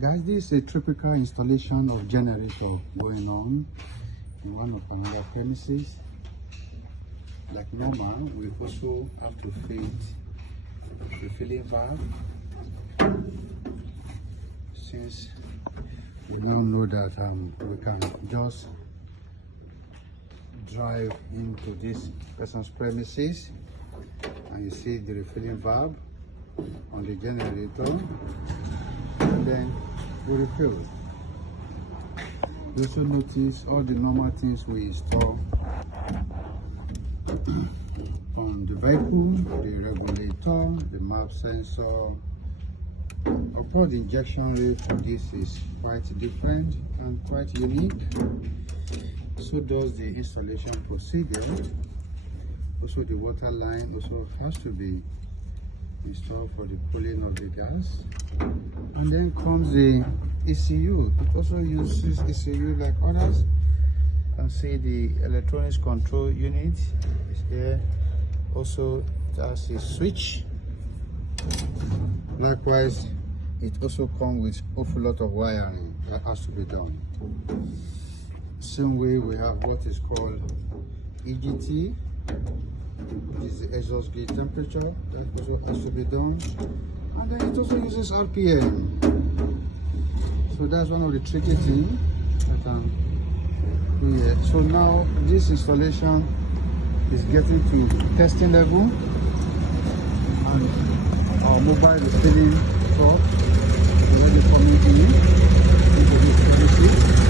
Guys, this is a typical installation of generator going on in one of another premises. Like normal, we also have to fit the filling valve, since we now know that we can just drive into this person's premises and you see the refilling valve on the generator, and then we refill. You also notice all the normal things we install on the vehicle: the regulator, the map sensor. Of course, the injection rate for this is quite different and quite unique. So does the installation procedure. Also, the water line also has to be installed for the cooling of the gas. And then comes the ECU. It also uses ECU like others. You can see the electronics control unit is here. Also, it has a switch. Likewise, it also comes with an awful lot of wiring that has to be done. Same way, we have what is called EGT. This is the exhaust gauge temperature that also has to be done, and then it also uses RPM. So that's one of the tricky things that I'm doing here. So now this installation is getting to testing level, and our mobile refilling truck already coming in into this premises.